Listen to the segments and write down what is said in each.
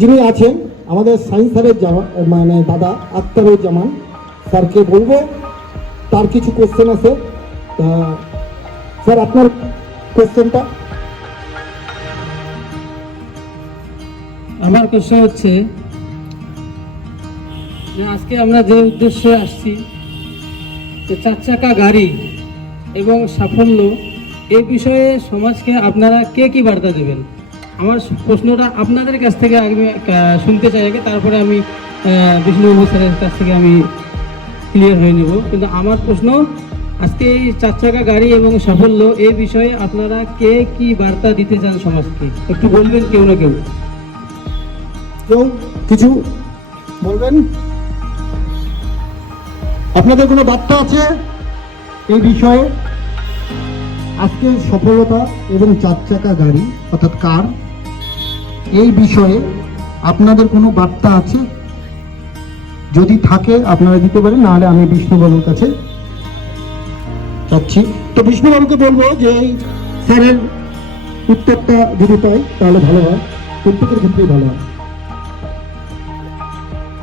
যিনি আছেন আমাদের সায়েন্স স্যারের মানে দাদা আক্তারুজ্জামান স্যারকে বলবো, তার কিছু কোশ্চেন আছে। স্যার আপনার কোশ্চেনটা। আমার কোশ্চেন হচ্ছে আজকে আমরা যে উদ্দেশ্যে আসছি, যে 4 চাকা গাড়ি এবং সাফল্য, এই বিষয়ে সমাজকে আপনারা কে কি বার্তা দেবেন? আমার প্রশ্নটা আপনাদের কাছ থেকে আমি শুনতে চাই আগে, তারপরে আমি বিষ্ণুবাবু স্যারের কাছ থেকে আমি ক্লিয়ার হয়ে নেব। কিন্তু আমার প্রশ্ন, আজকে এই 4 চাকা গাড়ি এবং সাফল্য, এই বিষয়ে আপনারা কে কি বার্তা দিতে চান সমাজকে, একটু বলবেন কেউ না কেউ। কেউ কিছু বলবেন? আপনাদের কোনো বার্তা আছে এই বিষয়ে? আজকে সফলতা এবং 4 চাকা গাড়ি অর্থাৎ কার, এই বিষয়ে আপনাদের কোনো বার্তা আছে? যদি থাকে আপনারা দিতে পারেন, নাহলে আমি বিষ্ণুবাবুর কাছে চাচ্ছি। তো বিষ্ণুবাবুকে বলবো যে এই স্যারের উত্তরটা যদি পাই তাহলে ভালো হয়, প্রত্যেকের ক্ষেত্রেই ভালো হয়।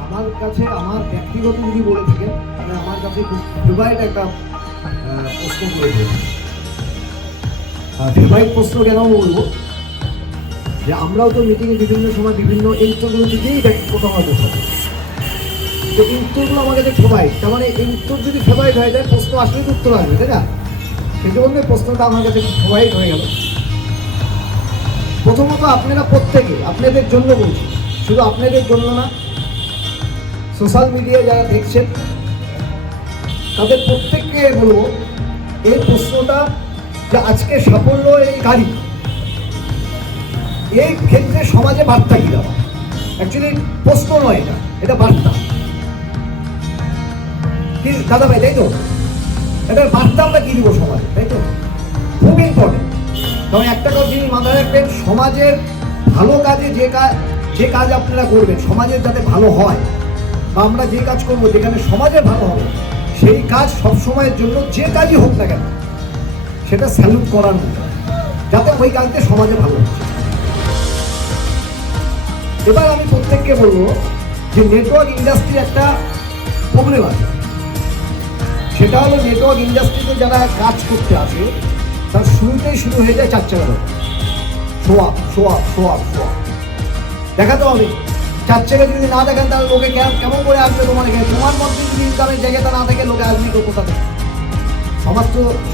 আমার কাছে আমার ব্যক্তিগত যদি বলে থাকে, তাহলে আমার কাছে খুব ফেভারিট একটা প্রশ্ন করেছে। ফেভারিট প্রশ্ন কেন বলবো, যে আমরাও তো মিটিংয়ে বিভিন্ন সময় বিভিন্ন এই উত্তরগুলো দিকেই কোথাও হয়তো হবে, তো এই উত্তরগুলো আমার কাছে ফেভারিট। তার মানে এই উত্তর যদি ফেভারিট হয়ে যায়, প্রশ্ন আসলেই তো উত্তর আসবে, তাই না? সেই জন্য প্রশ্নটা আমার কাছে ফেভারিট হয়ে গেল। প্রথমত আপনারা প্রত্যেকে, আপনাদের জন্য বলছি, শুধু আপনাদের জন্য না, সোশ্যাল মিডিয়ায় যারা দেখছেন তাদের প্রত্যেককে বলবো, এই প্রশ্নটা যে আজকে সাফল্য এই গাড়ি, এই ক্ষেত্রে সমাজে বার্তা কি দেওয়া। অ্যাকচুয়ালি প্রশ্ন নয়, এটা বার্তা কি দাদা ভাই, তাই তো? এটার বার্তা আমরা কি দিব সমাজে, তাই তো? খুব ইম্পর্টেন্ট। কারণ একটা কথা যিনি মাথায় রাখবেন, সমাজের ভালো কাজে যে কাজ আপনারা করবেন, সমাজের যাতে ভালো হয়, বা আমরা যে কাজ করবো যেখানে সমাজে ভালো হবে, সেই কাজ সবসময়ের জন্য যে কাজই হোক না কেন সেটা স্যালুট করার মতো, যাতে ওই কাজটা সমাজে ভালো হচ্ছে। এবার আমি প্রত্যেককে বলবো যে নেটওয়ার্ক ইন্ডাস্ট্রি একটা প্রবলেম আছে। সেটা হলো নেটওয়ার্ক ইন্ডাস্ট্রিতে যারা কাজ করতে আসে, তার শুরুতেই শুরু হয়ে যায় 4 চাকা শো আপ। দেখাতে হবে। 4 চাকা যদি না দেখেন, তাহলে লোকে কেমন করে আসবে তোমার এখানে? তোমার মধ্যে যদি ইনকামের জায়গাটা না থাকে, লোকে আসবে তো কোথা থেকে?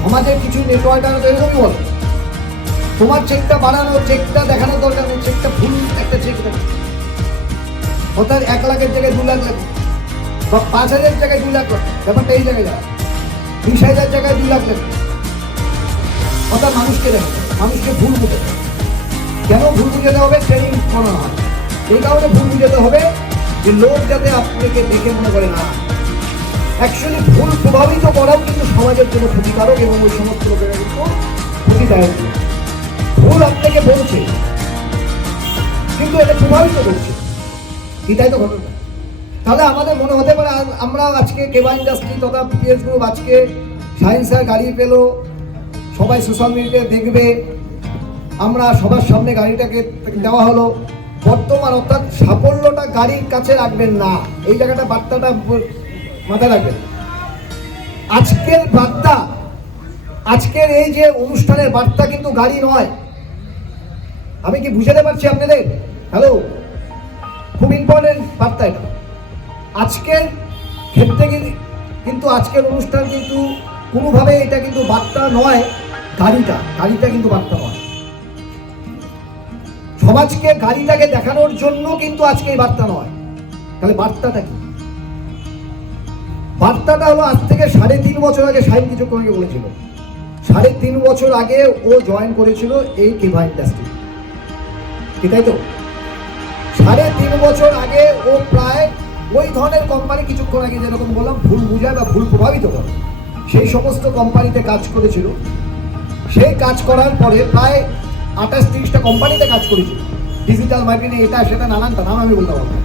সমাজের কিছু নেটওয়ার্ক তো এরকমই বলে, তোমার চেকটা বাড়ানো, চেকটা দেখানোর দরকার নেই, চেকটা ভুল একটা চেক দেবে, অর্থাৎ 1 লাখের জায়গায় 2 লাখ লাগবে, বা 5,000 জায়গায় 2 লাখ লাগবে। ব্যাপারটা এই জায়গায় যাবে, 20,000 জায়গায় 2 লাখ লাগবে। অর্থাৎ মানুষকে দেখে, মানুষকে ভুল বুঝাতে। কেন ভুল বুঝাতে হবে? ট্রেনিং করানো হয়। এই কারণে ভুল বুঝাতে হবে যে লোক যাতে আপনাকে দেখে মনে করে না। অ্যাকচুয়ালি ভুল প্রভাবিত করাও কিন্তু সমাজের জন্য ক্ষতিকারক, এবং ওই সমস্ত লোকেরা কিন্তু ক্ষতিদায়ক। ভুল আপনাকে বলছে, কিন্তু এটা প্রভাবিত করছে, এটাই তো ঘটনা। তাহলে আমাদের মনে হতে পারে আমরা আজকে কেবা ইন্ডাস্ট্রি তথা পিএস গ্রুপ আজকে সায়েন্সের গাড়ি পেল, সবাই সোশ্যাল মিডিয়ায় দেখবে, আমরা সবার সামনে গাড়িটাকে দেওয়া হলো। বর্তমান অর্থাৎ সাফল্যটা গাড়ির কাছে রাখবেন না, এই জায়গাটা বার্তাটা মাথায় রাখবেন। আজকের বার্তা, আজকের এই যে অনুষ্ঠানের বার্তা কিন্তু গাড়ি নয়। আমি কি বুঝাতে পারছি আপনাদের? হ্যালো, খুব ইম্পর্টেন্ট বার্তা এটা। আজকের ক্ষেত্রে কিন্তু আজকের অনুষ্ঠান কিন্তু কোনোভাবে এটা কিন্তু বার্তা নয়, গাড়িটা কিন্তু বার্তা নয়। সমাজকে গাড়িটাকে দেখানোর জন্য কিন্তু আজকে এই বার্তা নয়। তাহলে বার্তাটা কি? বার্তাটা হলো, আজ থেকে 3.5 বছর আগে সাইন কিছুক্ষণ আগে বলেছিল, 3.5 বছর আগে ও জয়েন করেছিল এই কেবা ইন্ডাস্ট্রি, তাই তো? 3.5 বছর আগে ও প্রায় ওই ধরনের কোম্পানি, কিছুক্ষণ আগে যেরকম বললাম ভুল বুঝায় বা ভুল প্রভাবিত করে, সেই সমস্ত কোম্পানিতে কাজ করেছিল। সেই কাজ করার পরে প্রায় 28-30টা কোম্পানিতে কাজ করেছিল, ডিজিটাল মার্কেটিং এটা সেটা নানানটা নাম আমি বলতে পারবো।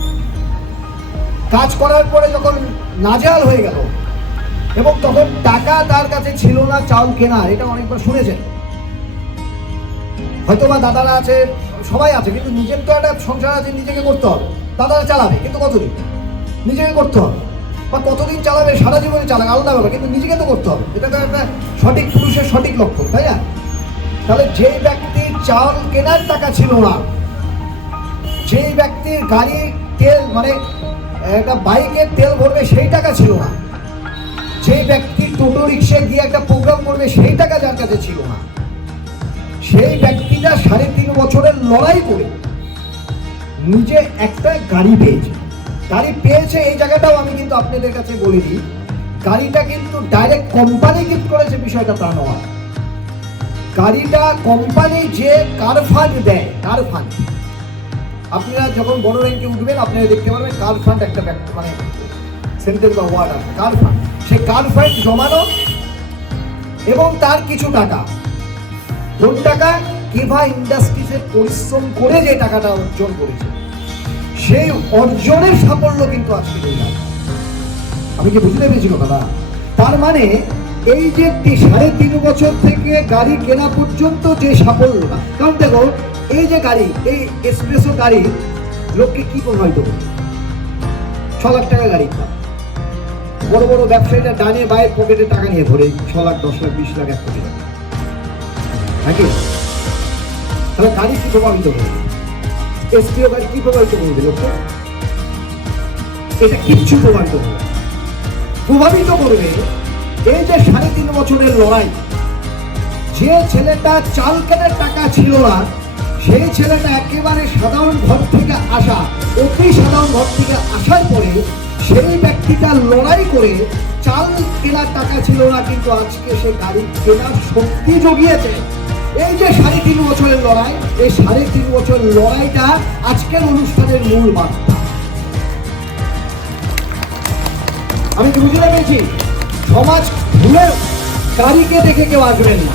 কাজ করার পরে যখন নাজেহাল হয়ে গেল, এবং তখন টাকা তার কাছে ছিল না চাল কেনার, এটা অনেকবার শুনেছেন। হয়তো বা দাদারা আছে, সবাই আছে, কিন্তু নিজের তো একটা সংসার আছে, নিজেকে করতে হবে। দাদারা চালাবে, কিন্তু কতদিন নিজেকে করতে হবে, বা কতদিন চালাবে, সারা জীবনে চালাবে আলাদা ব্যাপার, কিন্তু নিজেকে তো করতে হবে। এটা তো একটা সঠিক পুরুষের সঠিক লক্ষণ, তাই না? তাহলে যেই ব্যক্তির চাল কেনার টাকা ছিল না, যেই ব্যক্তির গাড়ি তেল মানে একটা বাইকের তেল ভরবে সেই টাকা ছিল না, যে ব্যক্তি টোটো রিক্সায় গিয়ে একটা প্রোগ্রাম করবে সেই টাকা যার কাছে ছিল না, সেই ব্যক্তিটা 3.5 বছরের লড়াই করে নিজে একটা গাড়ি পেয়েছে। গাড়ি পেয়েছে এই জায়গাটাও আমি কিন্তু আপনাদের কাছে বলে দিই, গাড়িটা কিন্তু ডাইরেক্ট কোম্পানি গিফট করেছে বিষয়টা তা নয়। গাড়িটা কোম্পানি যে কার ফান্ড দেয়, কার ফান্ড, আপনারা যখন বড় র্যাঙ্কে উঠবেন আপনারা দেখতে পারবেন কার ফান্ড একটা মানে সেন্টেন্স বা ওয়ার্ড আছে, কার ফান্ড। সে কার ফান্ড জমানো এবং তার কিছু টাকা, কোন টাকা, কেভা ইন্ডাস্ট্রিজে পরিশ্রম করে যে টাকাটা অর্জন করেছে, সেই অর্জনের সাফল্য কিন্তু আজকে এই গাড়ি। আমি কি বুঝতে পেরেছি কথাটা? তার মানে এই যে 3.5 বছর থেকে গাড়ি কেনা পর্যন্ত যে সাফল্যটা, কারণ দেখো এই যে গাড়ি, এই এক্সপ্রেসো গাড়ি লোককে কি প্রভাবিত করে? 6 লাখ টাকা গাড়ি, বড় বড় ব্যবসায়ীরা ডানে বাইরে পকেটে টাকা নিয়ে ঘোরে, 6 লাখ 10 লাখ 20 লাখ 1 কোটি টাকা, নাকি? তাহলে গাড়ি কি প্রভাবিত করবে? এসপিও গাড়ি কি প্রভাবিত করবে লোককে? এটা কিচ্ছু প্রভাবিত করবে। প্রভাবিত করবে এই যে 3.5 বছরের লড়াই। যে ছেলেটা চাল কেনার টাকা ছিল না, সেই ছেলেটা একেবারে সাধারণ ঘর থেকে আসা, অতি সাধারণ ঘর থেকে আসার পরে সেই ব্যক্তিটা লড়াই করে চাল কেনার টাকা ছিল না, কিন্তু আজকে সে গাড়ি কেনার শক্তি জগিয়েছে। এই যে 3.5 বছরের লড়াই, এই 3.5 বছরের লড়াইটা আজকের অনুষ্ঠানের মূল বার্তা। আমি কি বুঝতে পেরেছি? সমাজ ভুলে গাড়িকে দেখে কেউ আসবেন না,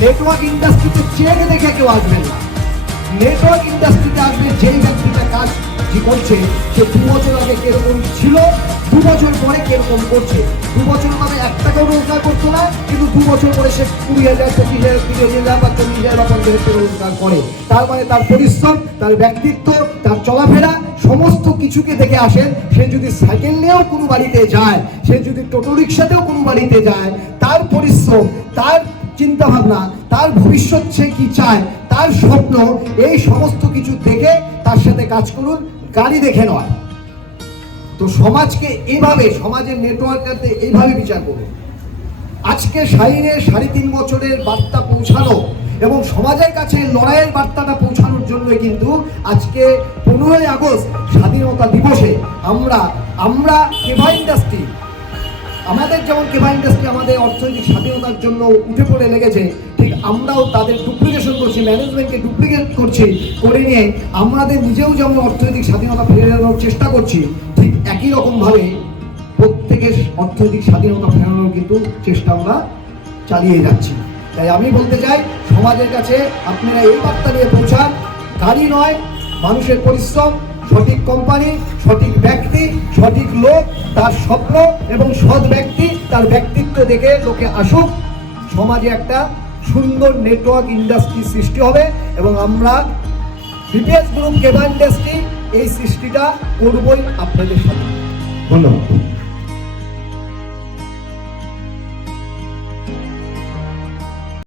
নেটওয়ার্ক ইন্ডাস্ট্রিতে চেক দেখে কেউ আসবেন না। নেটওয়ার্ক ইন্ডাস্ট্রিতে আসবে যেই ব্যক্তিটা কাজ করছে, সে 2 বছর আগে কিরকম ছিল, 2 বছর পরে কিরকম করছে। 2 বছর মানে 1 টাকাও রোজগার করতো না, কিন্তু 2 বছর পরে সে 20,000, 25,000, 30,000 বা 40,000 বা 50,000 রোজগার করে। তার মানে তার পরিশ্রম, তার ব্যক্তিত্ব, তার চলাফেরা সমস্ত কিছুকে দেখে আসেন। সে যদি সাইকেল নিয়েও কোনো বাড়িতে যায়, সে যদি টোটো রিক্সাতেও কোনো বাড়িতে যায়, তার পরিশ্রম, তার চিন্তা ভাবনা, তার ভবিষ্যৎ সে কি চায়, তার স্বপ্ন, এই সমস্ত কিছু দেখে তার সাথে কাজ করুন, গাড়ি দেখে নয়। তো সমাজকে এইভাবে, সমাজের নেটওয়ার্কটাতে এইভাবে বিচার করুন। আজকে শাহিনের 3.5 বছরের বার্তা পৌঁছানো এবং সমাজের কাছে লড়াইয়ের বার্তাটা পৌঁছানোর জন্য কিন্তু আজকে 15ই আগস্ট স্বাধীনতা দিবসে আমরা কেভা ইন্ডাস্ট্রি, আমাদের যেমন কেভা ইন্ডাস্ট্রি আমাদের অর্থনৈতিক স্বাধীনতার জন্য উঠে পড়ে লেগেছে, ঠিক আমরাও তাদের ডুপ্লিকেশন করছি, ম্যানেজমেন্টকে ডুপ্লিকেট করছি, করে নিয়ে আমাদের নিজেও যেমন অর্থনৈতিক স্বাধীনতা ফিরে আনার চেষ্টা করছি, ঠিক একই রকমভাবে প্রত্যেকের অর্থনৈতিক স্বাধীনতা ফেরানোর কিন্তু চেষ্টা আমরা চালিয়ে যাচ্ছি। তাই আমি বলতে চাই সমাজের কাছে আপনারা এই বার্তা নিয়ে পৌঁছান, গাড়ি নয়, মানুষের পরিশ্রম, সঠিক কোম্পানি, সঠিক ব্যক্তি, সঠিক লোক, তার স্বপ্ন এবং সৎ ব্যক্তি, তার ব্যক্তিত্ব দেখে লোকে আসুক। সমাজে একটা সুন্দর নেটওয়ার্ক ইন্ডাস্ট্রি সৃষ্টি হবে এবং আমরা বিপিএস গ্রুপ কেভা ইন্ডাস্ট্রি এই সৃষ্টিটা করবই আপনাদের সাথে। ধন্যবাদ।